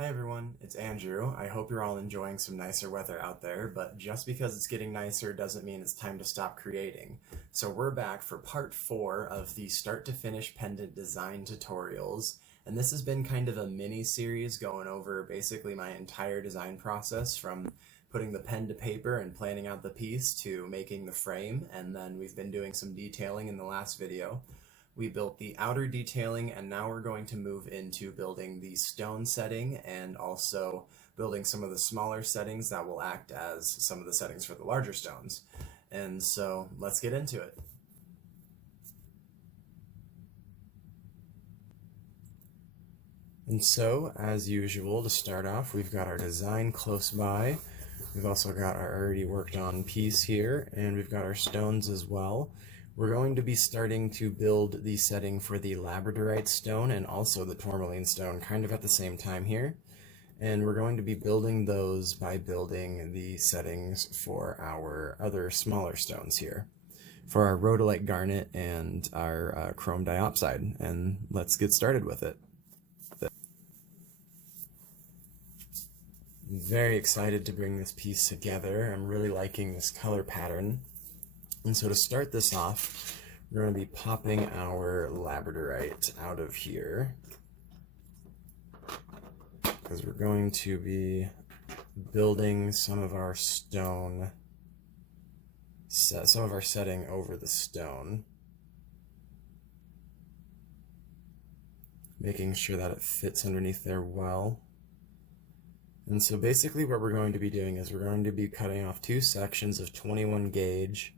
Hi everyone, it's Andrew. I hope you're all enjoying some nicer weather out there, but just because it's getting nicer doesn't mean it's time to stop creating. So we're back for part 4 of the start to finish pendant design tutorials, and this has been kind of a mini series going over basically my entire design process from putting the pen to paper and planning out the piece to making the frame, and then we've been doing some detailing in the last video. We built the outer detailing, and now we're going to move into building the stone setting and also building some of the smaller settings that will act as some of the settings for the larger stones. And so let's get into it. And so, as usual, to start off, we've got our design close by. We've also got our already worked on piece here, and we've got our stones as well. We're going to be starting to build the setting for the Labradorite stone and also the tourmaline stone kind of at the same time here. And we're going to be building those by building the settings for our other smaller stones here, for our rhodolite garnet and our chrome diopside. And let's get started with it. I'm very excited to bring this piece together. I'm really liking this color pattern. And so to start this off, we're going to be popping our Labradorite out of here, because we're going to be building some of our stone, some of our setting over the stone, making sure that it fits underneath there well. And so basically what we're going to be doing is we're going to be cutting off 2 sections of 21 gauge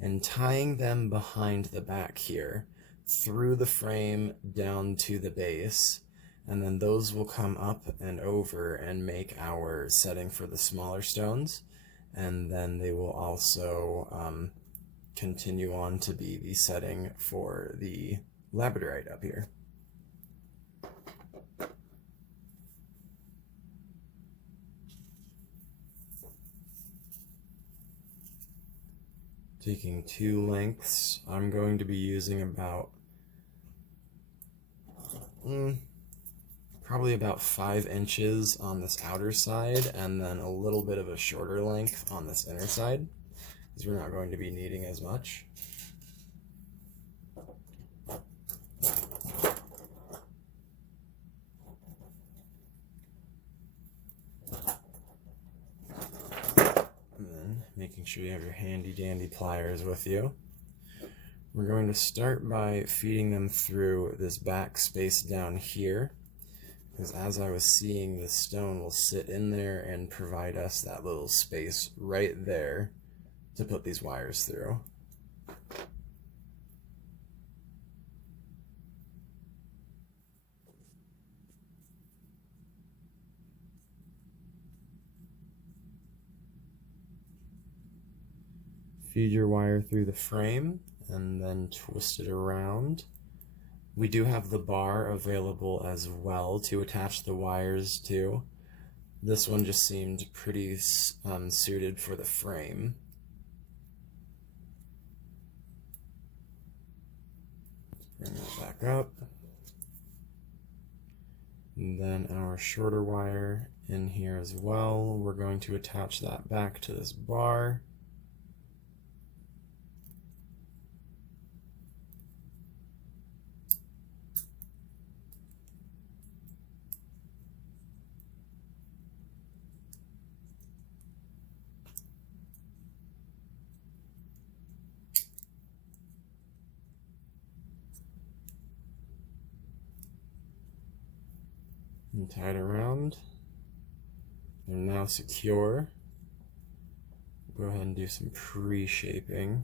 and tying them behind the back here through the frame down to the base, and then those will come up and over and make our setting for the smaller stones, and then they will also continue on to be the setting for the Labradorite up here. Taking 2 lengths, I'm going to be using about probably about 5 inches on this outer side, and then a little bit of a shorter length on this inner side, because we're not going to be needing as much. Making sure you have your handy dandy pliers with you. We're going to start by feeding them through this back space down here, because as I was seeing, the stone will sit in there and provide us that little space right there to put these wires through. Feed your wire through the frame and then twist it around. We do have the bar available as well to attach the wires to. This one just seemed pretty suited for the frame. Bring that back up. And then our shorter wire in here as well. We're going to attach that back to this bar. And tie it around. They're now secure. Go ahead and do some pre-shaping.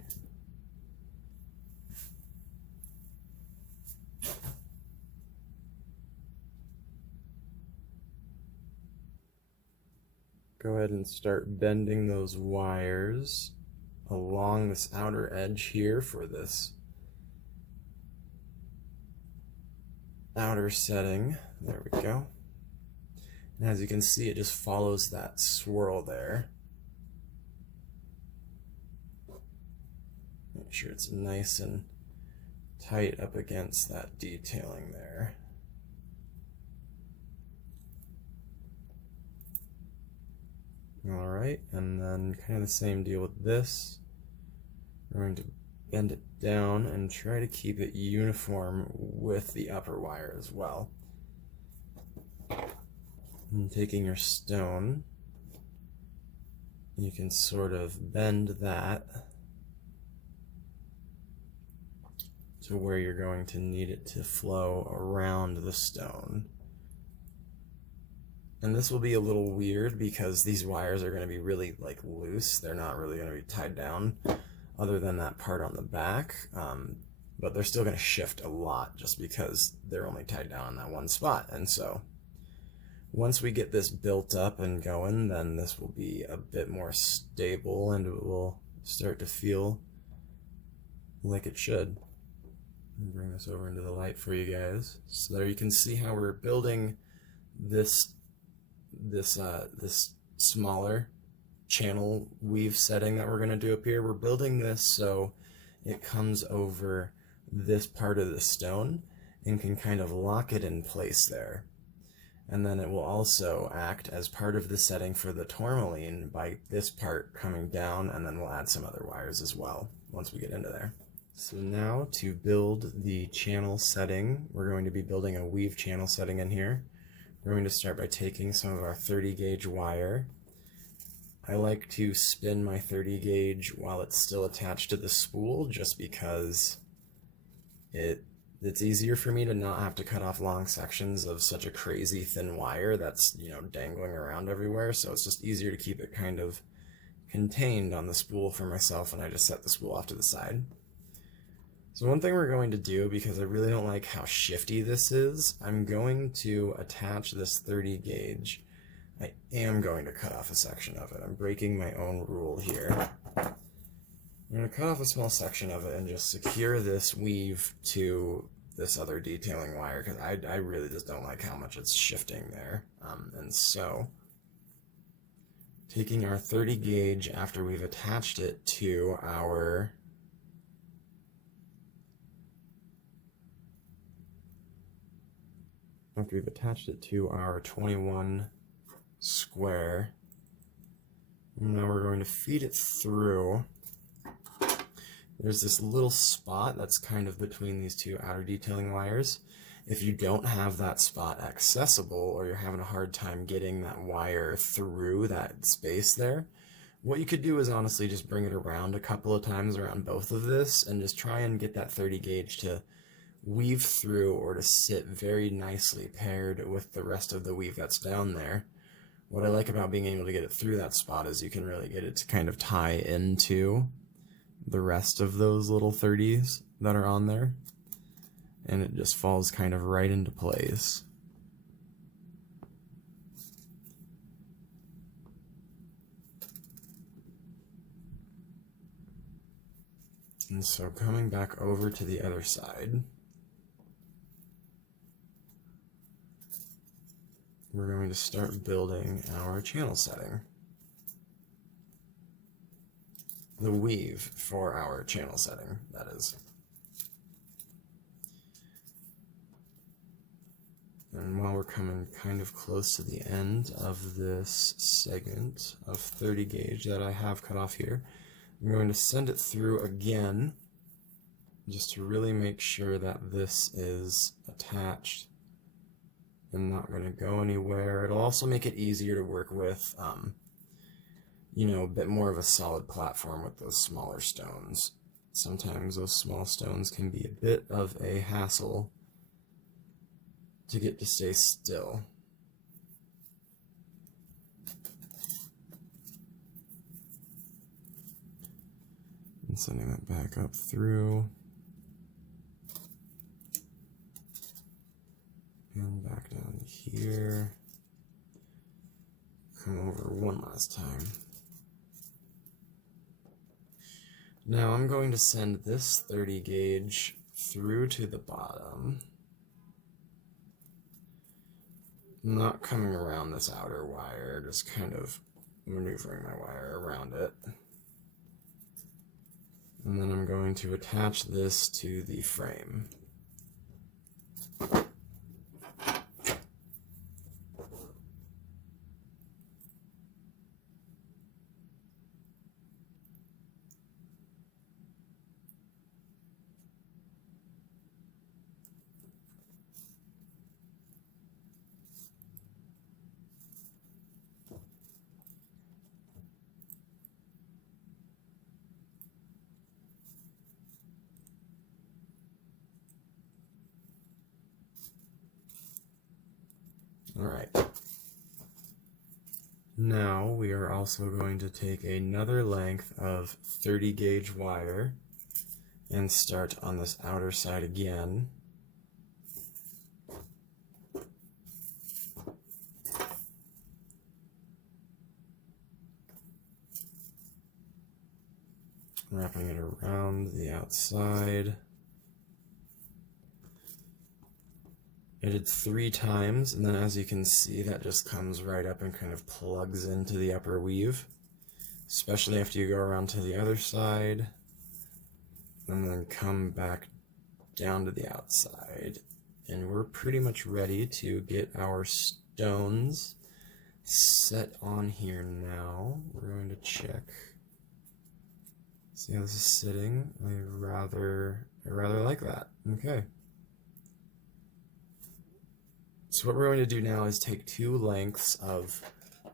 Go ahead and start bending those wires along this outer edge here for this outer setting. There we go. And as you can see, it just follows that swirl there. Make sure it's nice and tight up against that detailing there. All right, and then kind of the same deal with this. We're going to bend it down and try to keep it uniform with the upper wire as well. And taking your stone, you can sort of bend that to where you're going to need it to flow around the stone. And this will be a little weird because these wires are going to be really like loose. They're not really going to be tied down other than that part on the back. But they're still going to shift a lot just because they're only tied down in that one spot. And so once we get this built up and going, then this will be a bit more stable and it will start to feel like it should. Bring this over into the light for you guys. So there you can see how we're building this smaller channel weave setting that we're going to do up here. We're building this so it comes over this part of the stone and can kind of lock it in place there. And then it will also act as part of the setting for the tourmaline by this part coming down, and then we'll add some other wires as well once we get into there. So now to build the channel setting, we're going to be building a weave channel setting in here. We're going to start by taking some of our 30 gauge wire. I like to spin my 30 gauge while it's still attached to the spool just because it's easier for me to not have to cut off long sections of such a crazy thin wire that's, you know, dangling around everywhere. So it's just easier to keep it kind of contained on the spool for myself, and I just set the spool off to the side. So one thing we're going to do, because I really don't like how shifty this is, I'm going to attach this 30 gauge. I am going to cut off a section of it. I'm breaking my own rule here. I'm going to cut off a small section of it and just secure this weave to this other detailing wire, because I really just don't like how much it's shifting there. And so taking our 30 gauge after we've attached it to our after we've attached it to our 21 square, now we're going to feed it through. There's this little spot that's kind of between these two outer detailing wires. If you don't have that spot accessible, or you're having a hard time getting that wire through that space there, what you could do is honestly just bring it around a couple of times around both of this and just try and get that 30 gauge to weave through, or to sit very nicely paired with the rest of the weave that's down there. What I like about being able to get it through that spot is you can really get it to kind of tie into the rest of those little 30s that are on there, and it just falls kind of right into place. And so coming back over to the other side, we're going to start building our channel setting. The weave for our channel setting, that is. And while we're coming kind of close to the end of this segment of 30 gauge that I have cut off here, I'm going to send it through again, just to really make sure that this is attached and not going to go anywhere. It'll also make it easier to work with, you know, a bit more of a solid platform with those smaller stones. Sometimes those small stones can be a bit of a hassle to get to stay still. And sending that back up through. And back down here. Come over one last time. Now I'm going to send this 30 gauge through to the bottom. Not coming around this outer wire, just kind of maneuvering my wire around it. And then I'm going to attach this to the frame. All right. Now we are also going to take another length of 30 gauge wire and start on this outer side again. Wrapping it around the outside. I did 3 times, and then as you can see, that just comes right up and kind of plugs into the upper weave, especially after you go around to the other side, and then come back down to the outside. And we're pretty much ready to get our stones set on here now. We're going to check. See how this is sitting? I rather like that. Okay. So what we're going to do now is take 2 lengths of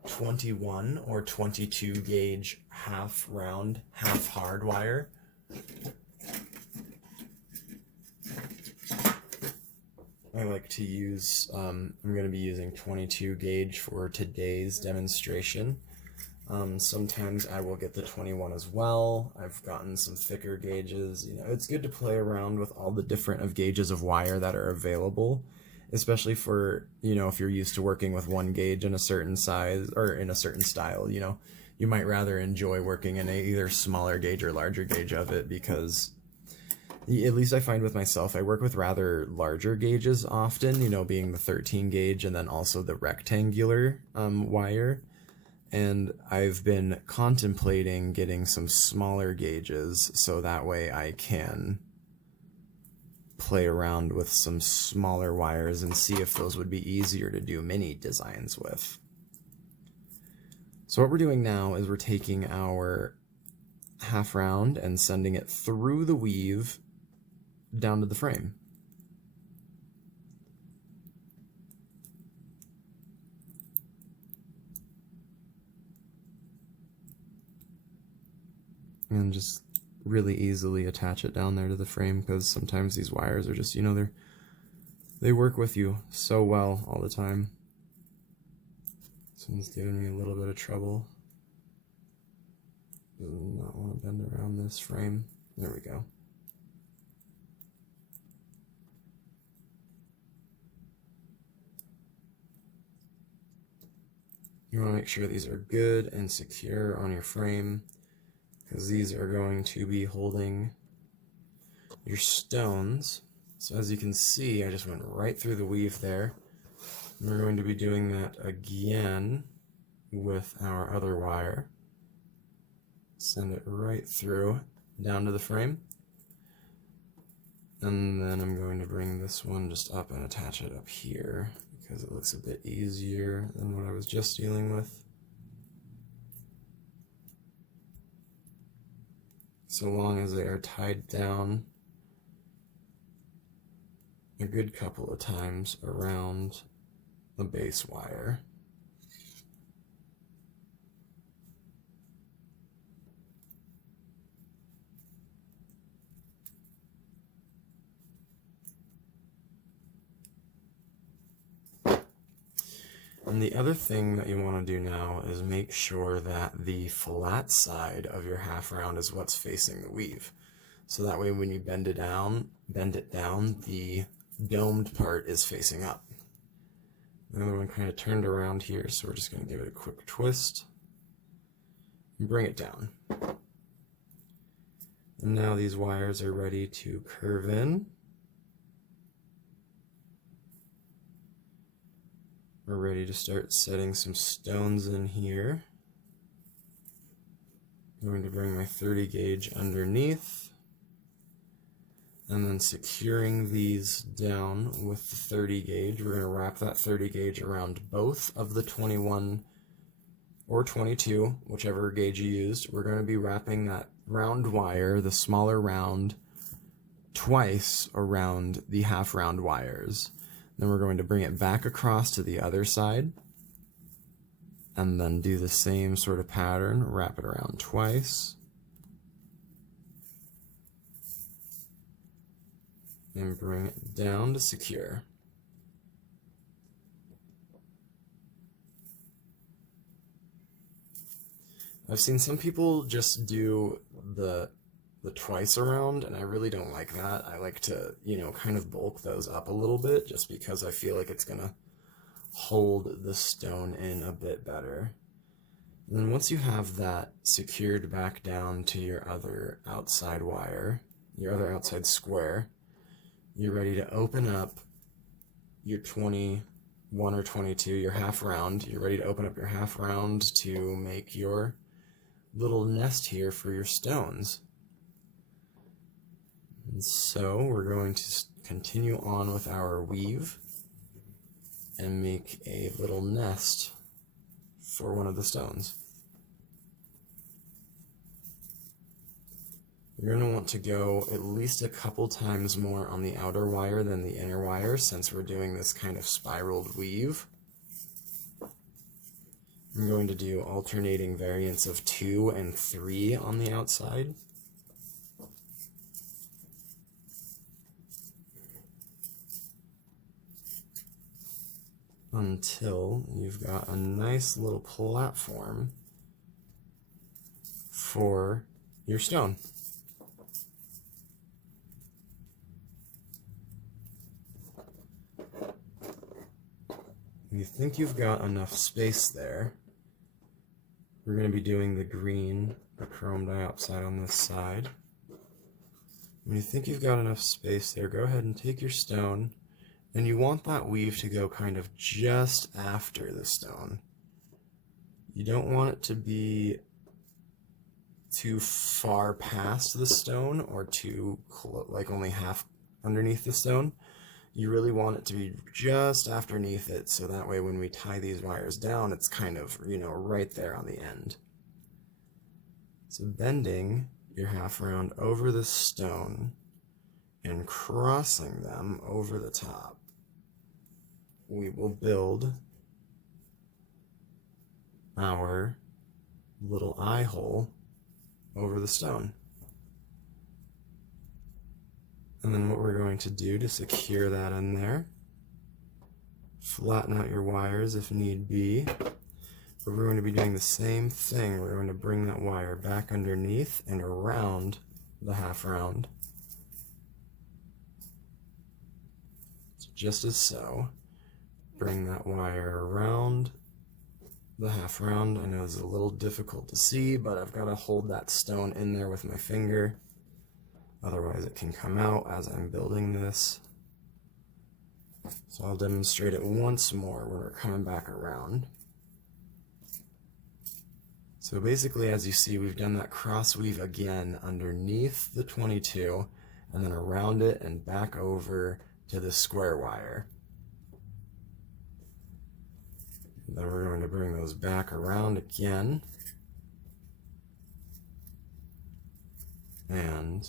21 or 22 gauge half round, half hard wire. I like to use, I'm going to be using 22 gauge for today's demonstration. Sometimes I will get the 21 as well. I've gotten some thicker gauges. You know, it's good to play around with all the different gauges of wire that are available, especially for, you know, if you're used to working with 1 gauge in a certain size or in a certain style. You know, you might rather enjoy working in a either smaller gauge or larger gauge of it, because at least I find with myself, I work with rather larger gauges often, you know, being the 13 gauge and then also the rectangular wire. And I've been contemplating getting some smaller gauges so that way I can play around with some smaller wires and see if those would be easier to do mini designs with. So what we're doing now is we're taking our half round and sending it through the weave down to the frame. And just really easily attach it down there to the frame, because sometimes these wires are just, you know, they work with you so well all the time. This one's giving me a little bit of trouble. Does not want to bend around this frame. There we go. You want to make sure these are good and secure on your frame, because these are going to be holding your stones. So as you can see, I just went right through the weave there. We're going to be doing that again with our other wire. Send it right through down to the frame. And then I'm going to bring this one just up and attach it up here, because it looks a bit easier than what I was just dealing with. So long as they are tied down a good couple of times around the base wire. And the other thing that you want to do now is make sure that the flat side of your half round is what's facing the weave. So that way when you bend it down, the domed part is facing up. The other one kind of turned around here, so we're just going to give it a quick twist and bring it down. And now these wires are ready to curve in. We're ready to start setting some stones in here. I'm going to bring my 30 gauge underneath, and then securing these down with the 30 gauge. We're going to wrap that 30 gauge around both of the 21 or 22, whichever gauge you used. We're going to be wrapping that round wire, the smaller round, twice around the half round wires. Then we're going to bring it back across to the other side, and then do the same sort of pattern, wrap it around twice, and bring it down to secure. I've seen some people just do the twice around, and I really don't like that. I like to, you know, kind of bulk those up a little bit just because I feel like it's gonna hold the stone in a bit better. And then once you have that secured back down to your other outside wire, your other outside square, you're ready to open up your 21 or 22, your half round. You're ready to open up your half round to make your little nest here for your stones. And so we're going to continue on with our weave and make a little nest for one of the stones. You're going to want to go at least a couple times more on the outer wire than the inner wire, since we're doing this kind of spiraled weave. I'm going to do alternating variants of 2 and 3 on the outside. Until you've got a nice little platform for your stone. When you think you've got enough space there, we're going to be doing the green, the chrome diopside on this side. When you think you've got enough space there, go ahead and take your stone, and you want that weave to go kind of just after the stone. You don't want it to be too far past the stone or too like only half underneath the stone. You really want it to be just underneath it, so that way when we tie these wires down, it's kind of, you know, right there on the end. So bending your half round over the stone and crossing them over the top, we will build our little eye hole over the stone. And then what we're going to do to secure that in there, flatten out your wires if need be, but we're going to be doing the same thing. We're going to bring that wire back underneath and around the half round. So just as so, bring that wire around the half round. I know it's a little difficult to see, but I've got to hold that stone in there with my finger. Otherwise it can come out as I'm building this. So I'll demonstrate it once more when we're coming back around. So basically, as you see, we've done that cross weave again underneath the 22 and then around it and back over to the square wire. Then we're going to bring those back around again and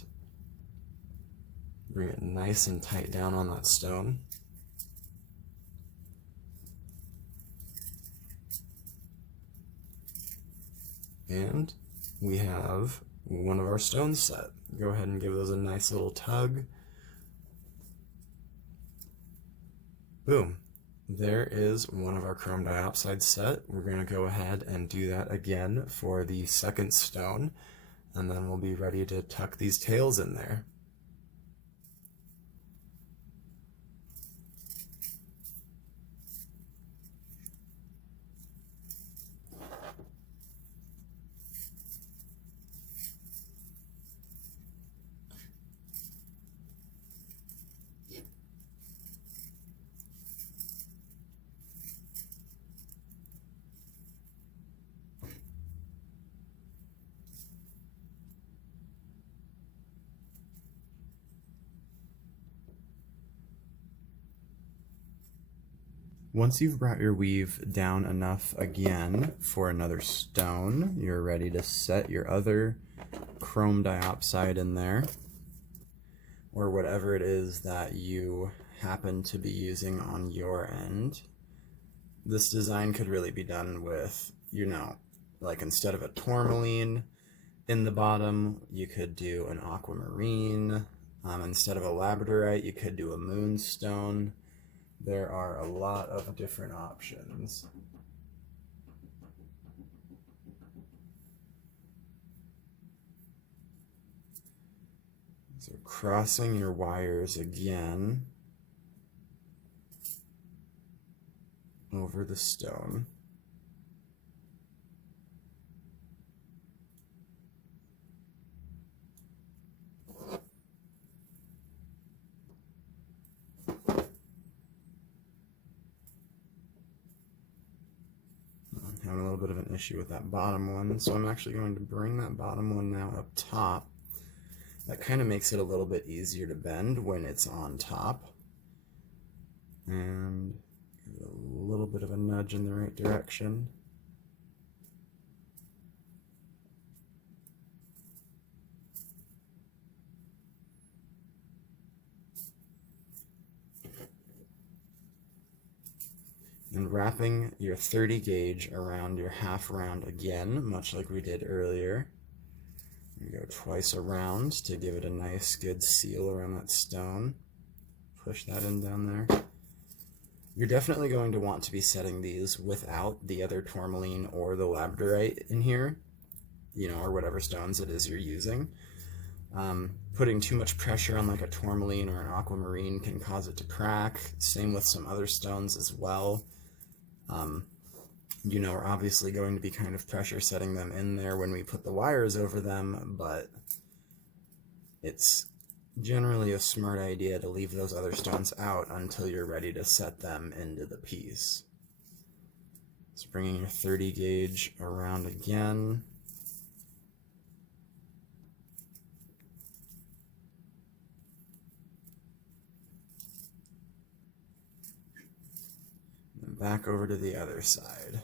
bring it nice and tight down on that stone. And we have one of our stones set. Go ahead and give those a nice little tug. Boom. There is one of our chrome diopside set. We're going to go ahead and do that again for the second stone, and then we'll be ready to tuck these tails in there. Once you've brought your weave down enough again for another stone, you're ready to set your other chrome diopside in there, or whatever it is that you happen to be using on your end. This design could really be done with, you know, like instead of a tourmaline in the bottom, you could do an aquamarine. Instead of a labradorite, you could do a moonstone. There are a lot of different options. So crossing your wires again over the stone. I'm having a little bit of an issue with that bottom one, so I'm actually going to bring that bottom one now up top. That kind of makes it a little bit easier to bend when it's on top. And give it a little bit of a nudge in the right direction. And wrapping your 30 gauge around your half round again, much like we did earlier. You go twice around to give it a nice good seal around that stone. Push that in down there. You're definitely going to want to be setting these without the other tourmaline or the labradorite in here, you know, or whatever stones it is you're using. Putting too much pressure on like a tourmaline or an aquamarine can cause it to crack. Same with some other stones as well. You know, we're obviously going to be kind of pressure setting them in there when we put the wires over them, but it's generally a smart idea to leave those other stones out until you're ready to set them into the piece. So bringing your 30 gauge around again. And back over to the other side.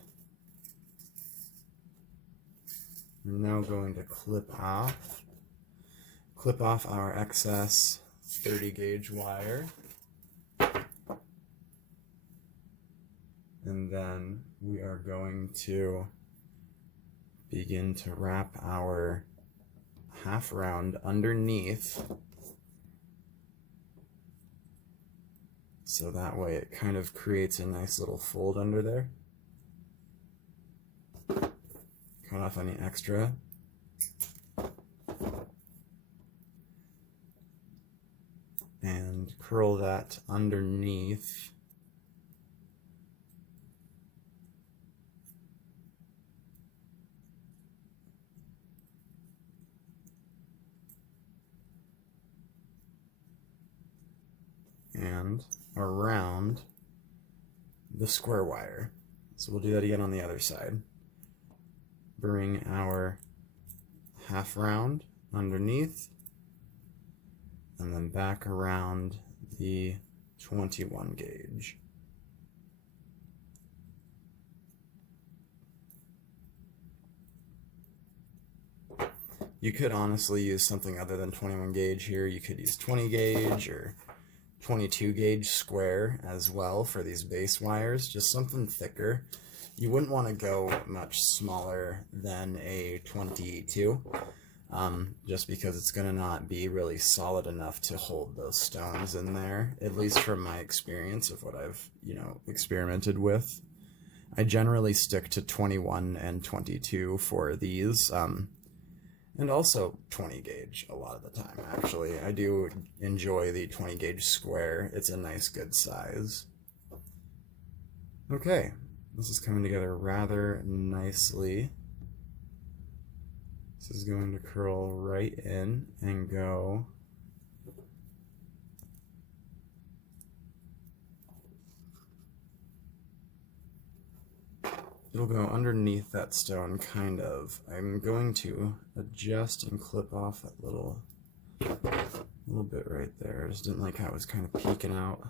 We're now going to clip off our excess 30 gauge wire. And then we are going to begin to wrap our half round underneath. So that way it kind of creates a nice little fold under there. Cut off any extra. And curl that underneath. And around the square wire. So we'll do that again on the other side. Bring our half round underneath, and then back around the 21 gauge. You could honestly use something other than 21 gauge here. You could use 20 gauge or 22 gauge square as well for these base wires, just something thicker. You wouldn't want to go much smaller than a 22, just because it's going to not be really solid enough to hold those stones in there, at least from my experience of what I've, you know, experimented with. I generally stick to 21 and 22 for these, and also 20 gauge a lot of the time, actually. I do enjoy the 20 gauge square. It's a nice, good size. Okay. This is coming together rather nicely. This is going to curl right in and go it'll go underneath that stone, kind of. I'm going to adjust and clip off that little bit right there. I just didn't like how it was kind of peeking out.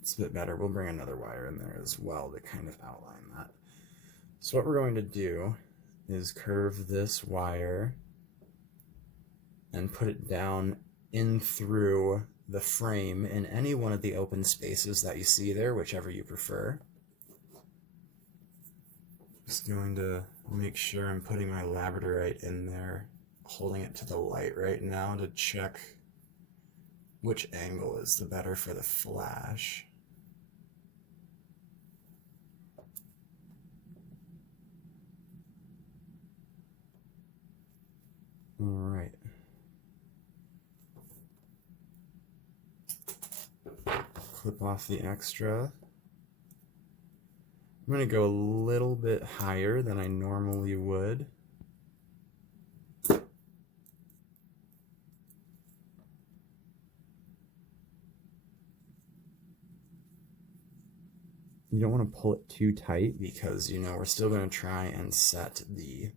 It's a bit better. We'll bring another wire in there as well to kind of outline that. So what we're going to do is curve this wire and put it down in through the frame in any one of the open spaces that you see there, whichever you prefer. Just going to make sure I'm putting my Labradorite in there, holding it to the light right now to check Which angle is the better for the flash? All right. Clip off the extra. I'm going to go a little bit higher than I normally would. You don't want to pull it too tight because, you know, we're still going to try and set the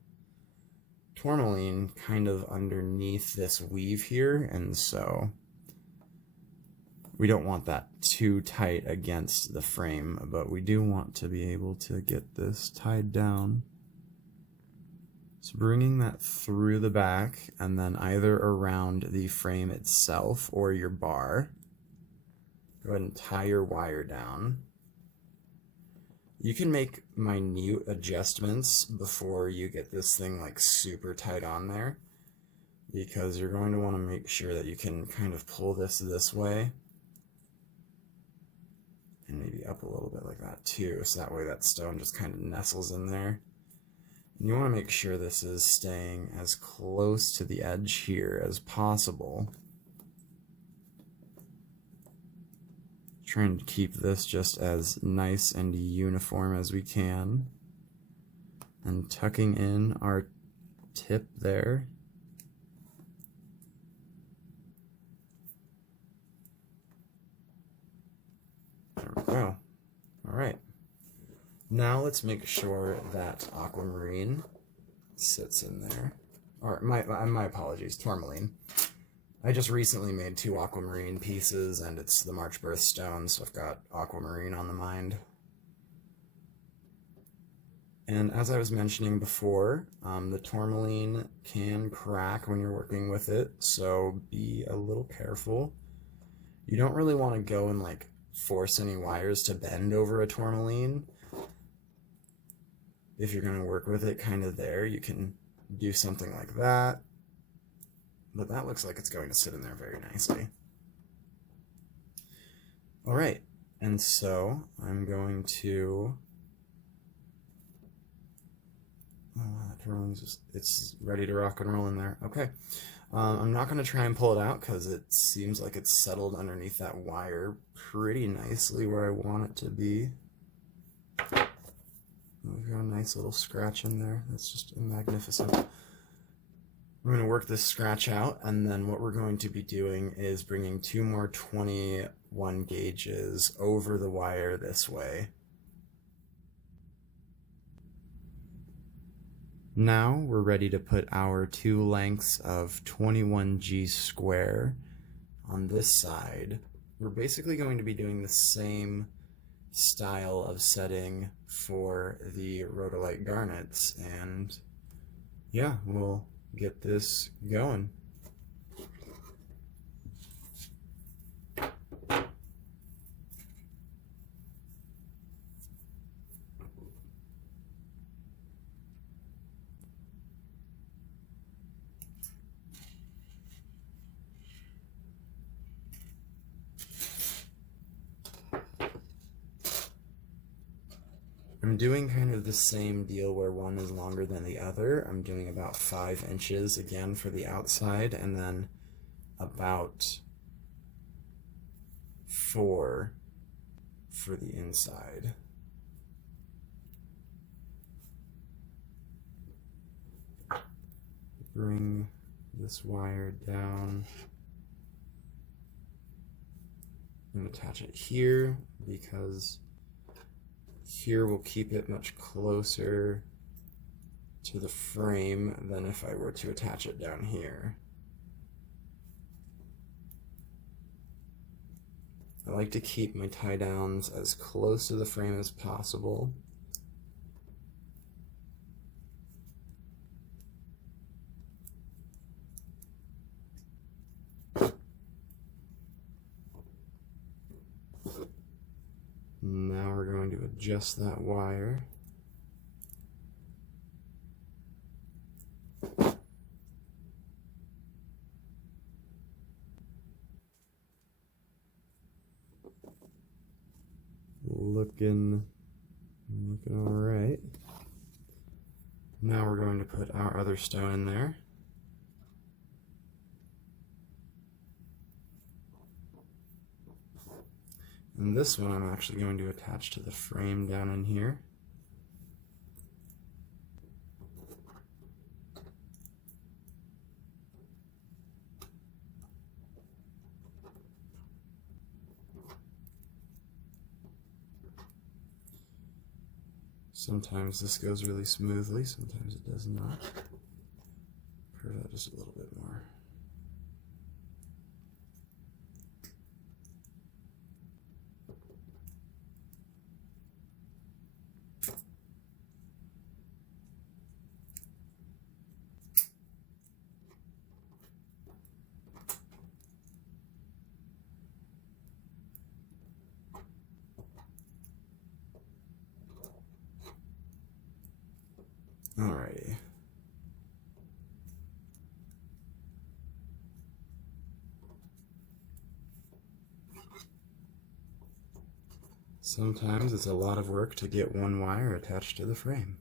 tourmaline kind of underneath this weave here, and so we don't want that too tight against the frame, but we do want to be able to get this tied down. So bringing that through the back and then either around the frame itself or your bar. Go ahead and tie your wire down. You can make minute adjustments before you get this thing like super tight on there, because you're going to want to make sure that you can kind of pull this way and maybe up a little bit like that too, so that way that stone just kind of nestles in there. And you want to make sure this is staying as close to the edge here as possible. Trying to keep this just as nice and uniform as we can. And tucking in our tip there. There we go. Alright. Now let's make sure that aquamarine sits in there. Or my apologies, tourmaline. I just recently made 2 aquamarine pieces, and it's the March birthstone, so I've got aquamarine on the mind. And as I was mentioning before, the tourmaline can crack when you're working with it, so be a little careful. You don't really want to go and like force any wires to bend over a tourmaline. If you're going to work with it kind of there, you can do something like that. But that looks like it's going to sit in there very nicely. All right, and so I'm going to, oh wow, that tourmaline's just, it's ready to rock and roll in there. Okay, I'm not going to try and pull it out because it seems like it's settled underneath that wire pretty nicely where I want it to be. We've got a nice little scratch in there. That's just magnificent. We're going to work this scratch out, and then what we're going to be doing is bringing 2 more 21 gauges over the wire this way. Now we're ready to put our 2 lengths of 21G square on this side. We're basically going to be doing the same style of setting for the rhodolite garnets, and yeah, we'll get this going. I'm doing kind of the same deal where one is longer than the other. I'm doing about 5 inches again for the outside, and then about 4 for the inside. Bring this wire down and attach it here, because here we'll keep it much closer to the frame than if I were to attach it down here. I like to keep my tie downs as close to the frame as possible. Now we're going to adjust that wire. looking all right. Now we're going to put our other stone in there. And this one I'm actually going to attach to the frame down in here. Sometimes this goes really smoothly, sometimes it does not. Curve that just a little bit more. Alrighty. Sometimes it's a lot of work to get one wire attached to the frame.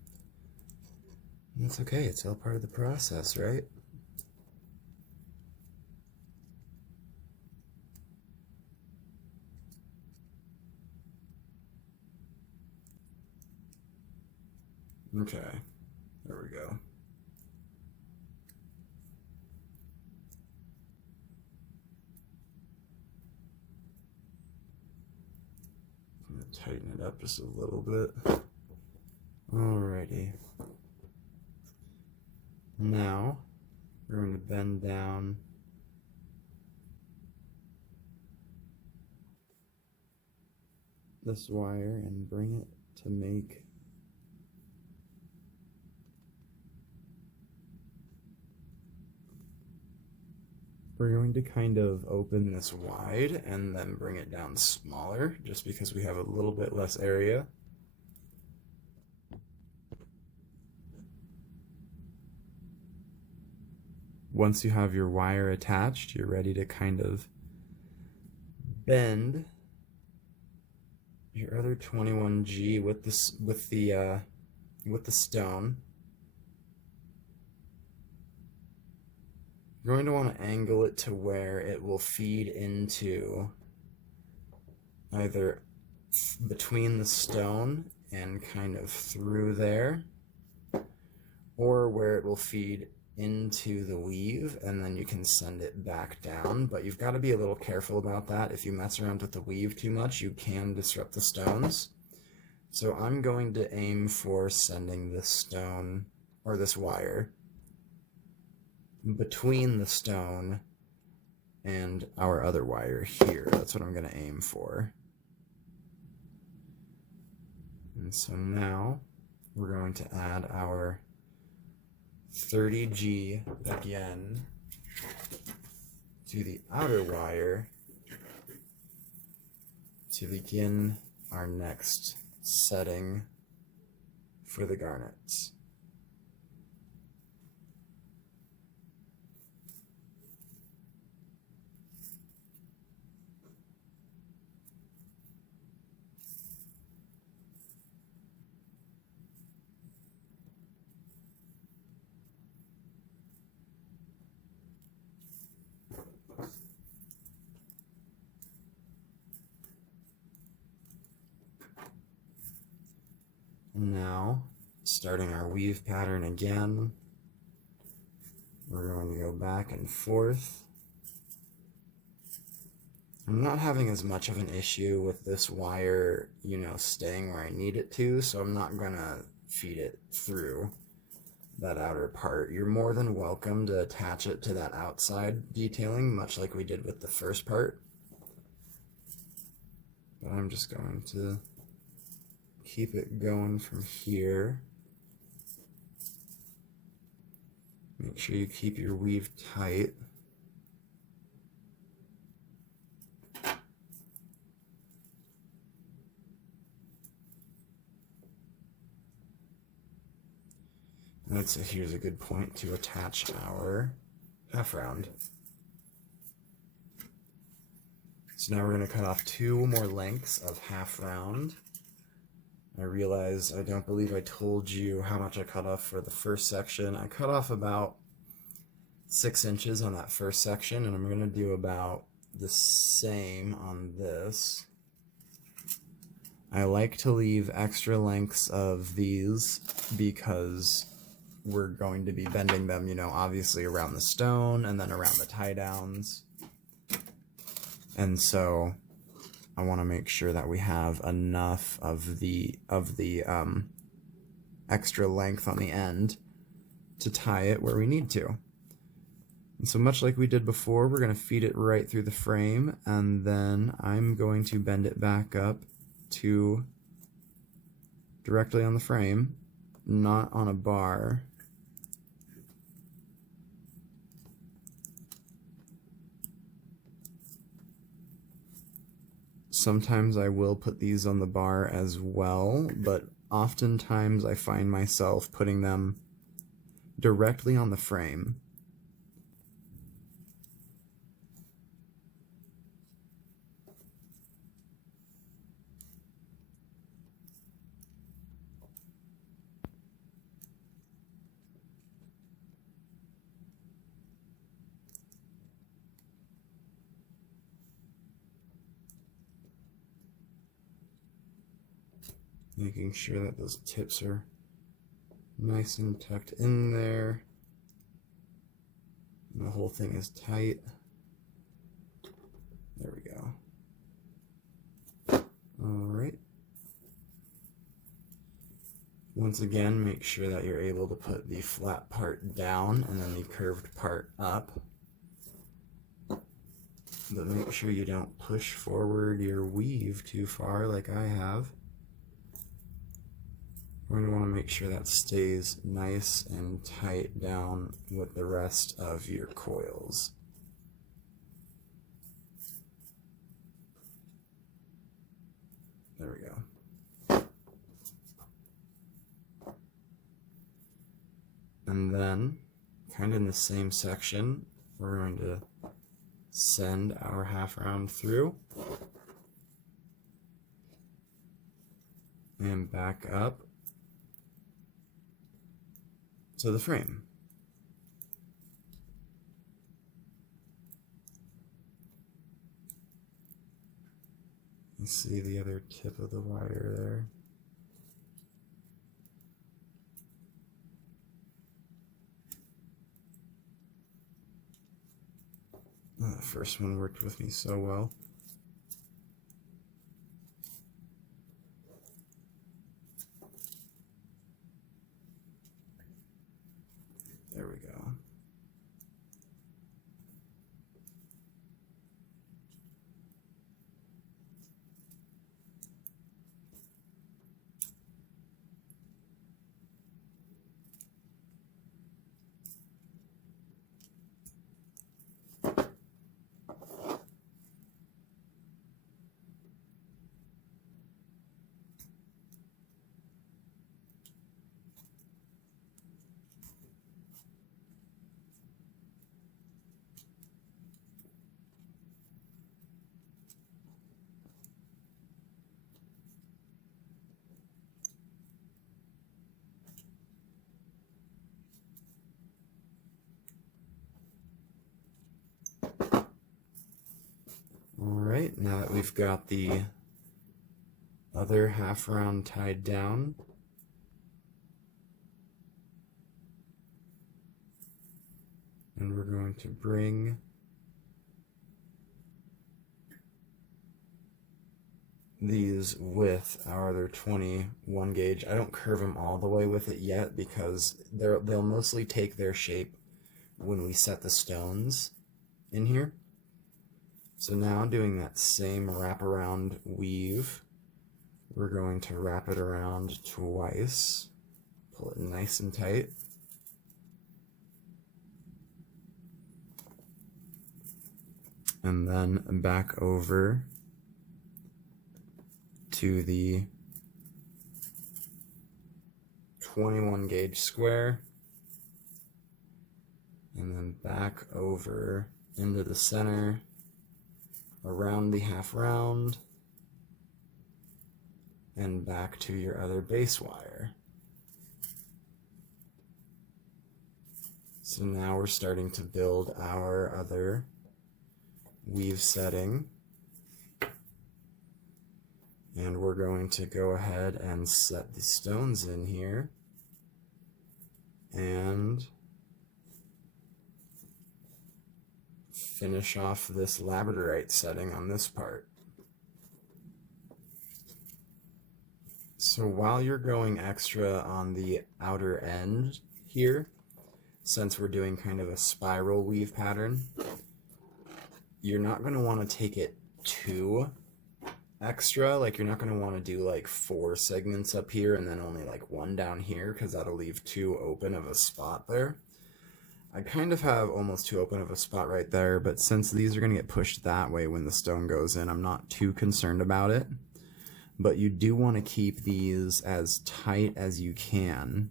And that's okay, it's all part of the process, right? Okay, there we go. I'm gonna tighten it up just a little bit. Alrighty. Now, we're going to bend down this wire and bring it to make we're going to kind of open this wide and then bring it down smaller just because we have a little bit less area. Once you have your wire attached, you're ready to kind of bend your other 21G with the stone. You're going to want to angle it to where it will feed into either between the stone and kind of through there, or where it will feed into the weave, and then you can send it back down. But you've got to be a little careful about that. If you mess around with the weave too much, you can disrupt the stones. So I'm going to aim for sending this stone, or this wire, between the stone and our other wire here. That's what I'm going to aim for. And so now we're going to add our 30G again to the outer wire to begin our next setting for the garnets. Now, starting our weave pattern again, we're going to go back and forth. I'm not having as much of an issue with this wire, staying where I need it to, so I'm not gonna feed it through that outer part. You're more than welcome to attach it to that outside detailing, much like we did with the first part. But I'm just going to keep it going from here. Make sure you keep your weave tight. And so here's a good point to attach our half round. So now we're going to cut off 2 more lengths of half round. I realize I don't believe I told you how much I cut off for the first section. I cut off about 6 inches on that first section, and I'm going to do about the same on this. I like to leave extra lengths of these because we're going to be bending them, you know, obviously around the stone and then around the tie downs. And so I want to make sure that we have enough of the extra length on the end to tie it where we need to. And so much like we did before, we're going to feed it right through the frame, and then I'm going to bend it back up to directly on the frame, not on a bar. Sometimes I will put these on the bar as well, but oftentimes I find myself putting them directly on the frame. Making sure that those tips are nice and tucked in there. And the whole thing is tight. There we go. Alright. Once again, make sure that you're able to put the flat part down and then the curved part up. But make sure you don't push forward your weave too far like I have. We're going to want to make sure that stays nice and tight down with the rest of your coils. There we go. And then, kind of in the same section, we're going to send our half round through and back up to the frame. You see the other tip of the wire there. Oh, the first one worked with me so well. There we go. Alright, now that we've got the other half round tied down, and we're going to bring these with our other 21 gauge. I don't curve them all the way with it yet because they'll mostly take their shape when we set the stones in here. So now doing that same wraparound weave, we're going to wrap it around twice, pull it nice and tight. And then back over to the 21 gauge square, and then back over into the center, around the half round, and back to your other base wire. So now we're starting to build our other weave setting. And we're going to go ahead and set the stones in here. And finish off this Labradorite setting on this part. So while you're going extra on the outer end here, since we're doing kind of a spiral weave pattern, you're not going to want to take it too extra. Like, you're not going to want to do like 4 segments up here and then only like 1 down here, because that'll leave too open of a spot there. I kind of have almost too open of a spot right there, but since these are going to get pushed that way when the stone goes in, I'm not too concerned about it. But you do want to keep these as tight as you can.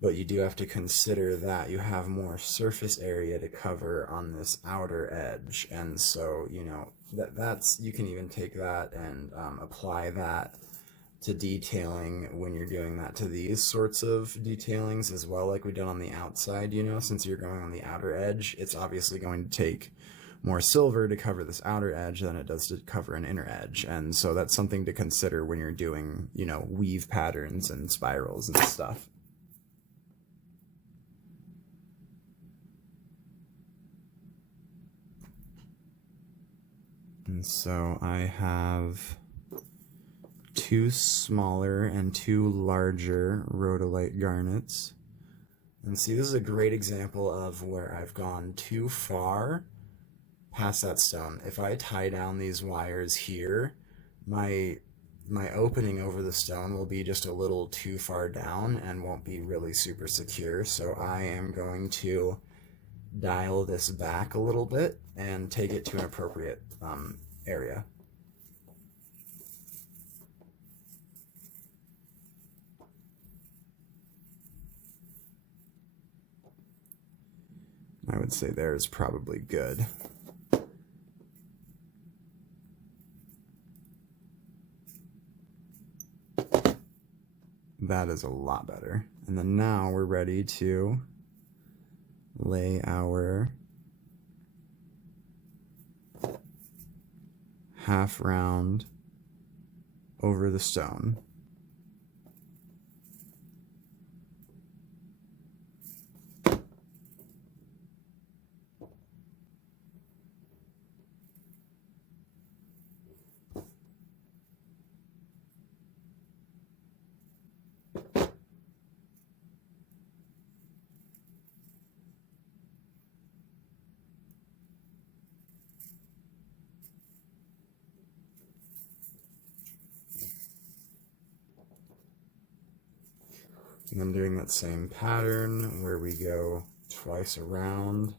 But you do have to consider that you have more surface area to cover on this outer edge. And so, you know, that's you can even take that and apply that to detailing when you're doing that to these sorts of detailings as well, like we did on the outside. You know, since you're going on the outer edge, it's obviously going to take more silver to cover this outer edge than it does to cover an inner edge. And so that's something to consider when you're doing, you know, weave patterns and spirals and stuff. And so I have 2 smaller and 2 larger rhodolite garnets. And see, this is a great example of where I've gone too far past that stone. If I tie down these wires here, my opening over the stone will be just a little too far down and won't be really super secure. So I am going to dial this back a little bit and take it to an appropriate area. I would say there is probably good. That is a lot better. And then now we're ready to lay our half round over the stone. And I'm doing that same pattern where we go twice around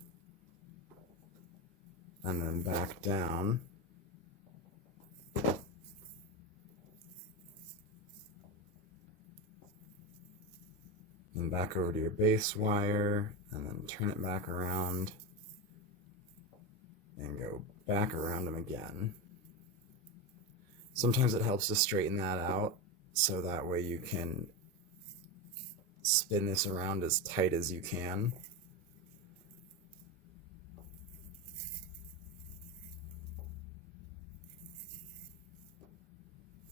and then back down. And back over to your base wire, and then turn it back around and go back around them again. Sometimes it helps to straighten that out so that way you can spin this around as tight as you can.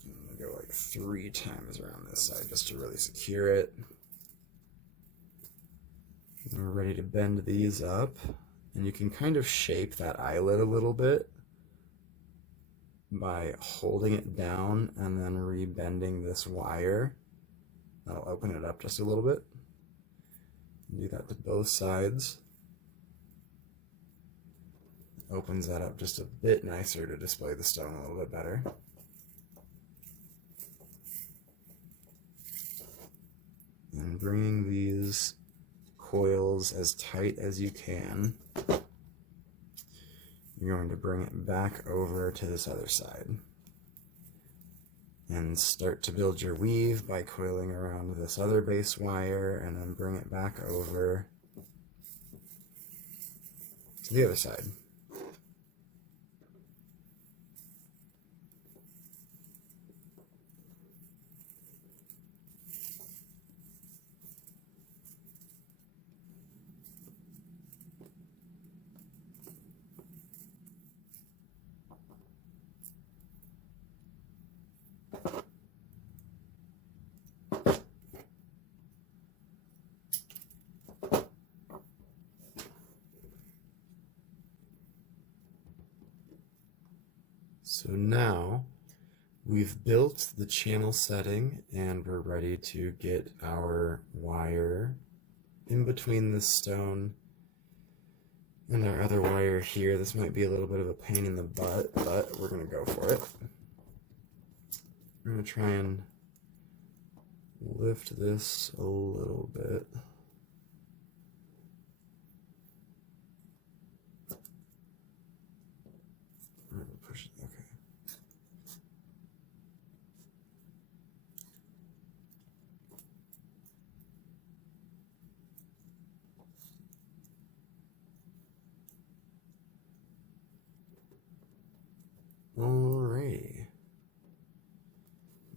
I'm going to go like 3 times around this side just to really secure it. And we're ready to bend these up, and you can kind of shape that eyelid a little bit by holding it down and then rebending this wire. That'll open it up just a little bit. Do that to both sides. Opens that up just a bit nicer to display the stone a little bit better. And bringing these coils as tight as you can, you're going to bring it back over to this other side. And start to build your weave by coiling around this other base wire and then bring it back over to the other side. So now we've built the channel setting and we're ready to get our wire in between this stone and our other wire here. This might be a little bit of a pain in the butt, but we're going to go for it. We're going to try and lift this a little bit. Push it, okay. Alrighty.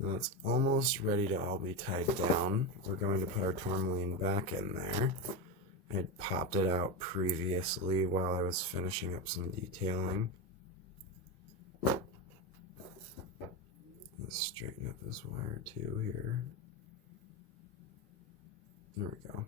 Now it's almost ready to all be tied down. We're going to put our tourmaline back in there. I had popped it out previously while I was finishing up some detailing. Let's straighten up this wire too here. There we go.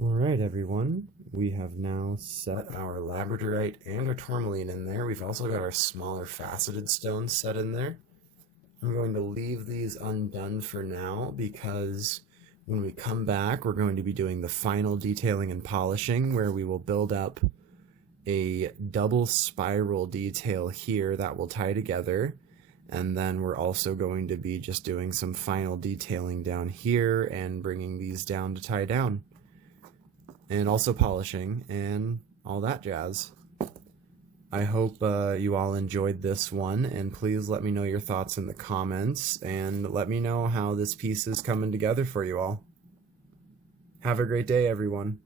Alright everyone, we have now set our Labradorite and our tourmaline in there. We've also got our smaller faceted stones set in there. I'm going to leave these undone for now because when we come back we're going to be doing the final detailing and polishing where we will build up a double spiral detail here that will tie together. And then we're also going to be just doing some final detailing down here and bringing these down to tie down. And also polishing and all that jazz. I hope you all enjoyed this one, and please let me know your thoughts in the comments and let me know how this piece is coming together for you all. Have a great day, everyone.